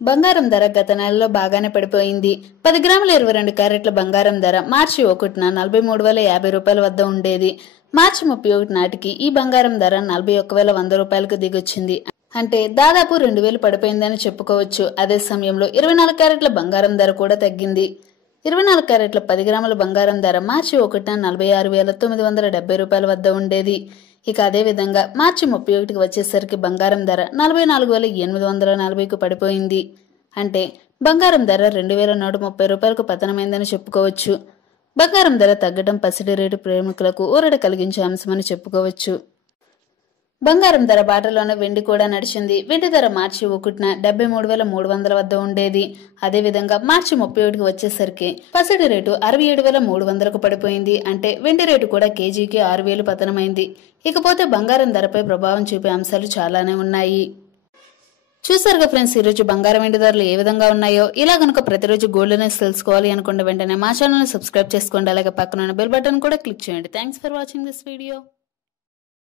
బంగారం ధర గత నెలలో బాగానే పడిపోయింది. 10 గ్రాముల 22 క్యారెట్ల బంగారం ధర మార్చి 1న 43,050 రూపాయల వద్ద ఉండేది. మార్చి 31 నాటికి ఈ బంగారం ధర 41,100 రూపాయలకు దిగొచ్చింది. అంటే దాదాపు 2,000 పడిపోయిందని చెప్పుకోవచ్చు. అదే సమయంలో 24 క్యారెట్ల బంగారం ధర కూడా తగ్గింది. 24 క్యారెట్ల 10 గ్రాముల బంగారం ధర మార్చి 1న 46,970 రూపాయల వద్ద ఉండేది. ఇక అదే విధంగా మార్చి 31కి వచ్చేసరికి బంగారం ధర 44,840కు పడిపోయింది. అంటే బంగారం ధర 2,130 రూపాయలకు పతనమైందని చెప్పుకోవచ్చు. బంగారం ధర తగ్గడం పసిడి రేటు ప్రేమికులకు ఊరట కలిగించే అంశమని చెప్పుకోవచ్చు. బంగారం ధర బాటలోనే వెండి కూడా నడిచింది. వెండి ధర మార్చి 1న 73,300 వద్ద ఉండేది. అదేవిధంగా మార్చి 31కి వచ్చేసరికి పసిడి రేటు 67,300కు పడిపోయింది. అంటే వెండి రేటు కూడా కేజీకి 6,000 పతనమైంది. ఇకపోతే బంగారం ధరపై ప్రభావం చూపే అంశాలు చాలానే ఉన్నాయి. చూసారుగా ఫ్రెండ్స్, ఈరోజు బంగారం వెండి ధరలు ఏ విధంగా ఉన్నాయో. ఇలా కనుక ప్రతిరోజు గోల్డ్ న్యూస్ తెలుసుకోవాలి అనుకుంటే వెంటనే మా ఛానల్ని సబ్స్క్రైబ్ చేసుకోండి. అలాగే పక్కన బెల్ బటన్ కూడా క్లిక్ చేయండి. Thanks for watching this video.